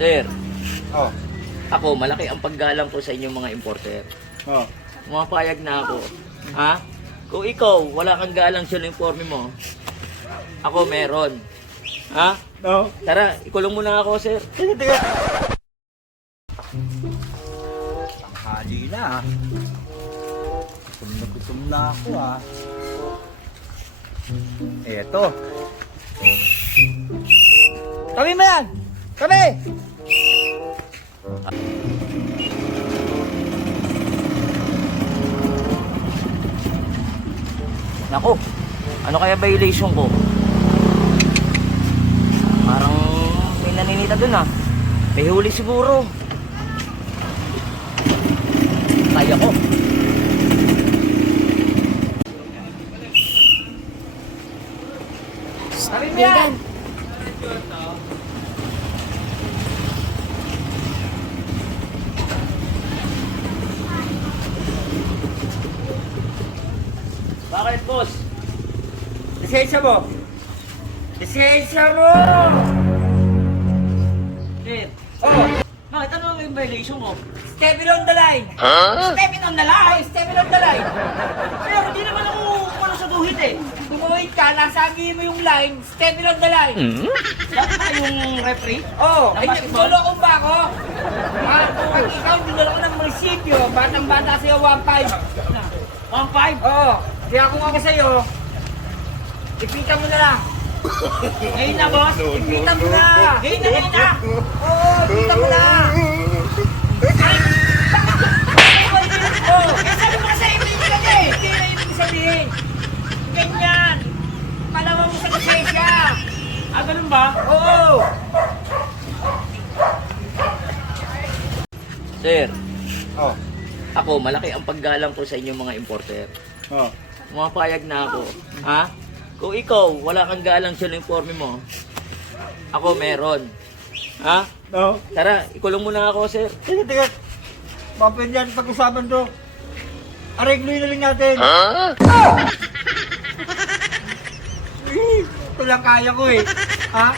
Sir, Oh. ako malaki ang paggalang ko sa inyong mga importer. Oh. Pumapayag na ako. Ha? Kung ikaw, wala kang galang sa uniforme mo, ako meron. Ha? No. Tara, ikulong mo na ako, sir. Tiga. Tanghali na. Gutom na ako Eto. Kami mo yan! Kami! Nako, ano kaya violation ko? Parang may naninita dun May huli siguro. Kaya ko. Kami mo yan! Bakit, boss? Lisensya mo! Lisensya mo! Sir, Oh! bakit ano yung violation mo? Stepping on the line! Stepping on the line! Stepping on the line! Pero hindi naman ako ano sa guhit Tumuhid ka, nasabi mo yung line, stepping on the line! Dapat ba yung referee? Oh, Ng ay, basketball? dinuloko ba ako? Kung ikaw, dinuloko ng munisipyo, batang-bata sa'yo, 1.5. 1-5? Oo, kaya kung ako sa'yo, ipita mo na lang. Ngayon na, boss? Ipita mo na! Ngayon na! Oo, ipita mo na! Oh, Sabi mo kasi ibig ka na hindi na ibig sabihin. Ganyan. Palawa mo sa lisensya. Ganun ba? Oo. Sir, Oh. ako malaki ang paggalang ko sa inyong mga importer. Oh. Pumapayag na ako. Ha? Kung ikaw, wala kang galang sa uniforme mo, ako meron. Ha? No. Tara, ikulong mo na ako, sir. Tiga. Mapwede yan pag-usapan to. Aregluin na lang natin. Ito lang kaya ko Ha?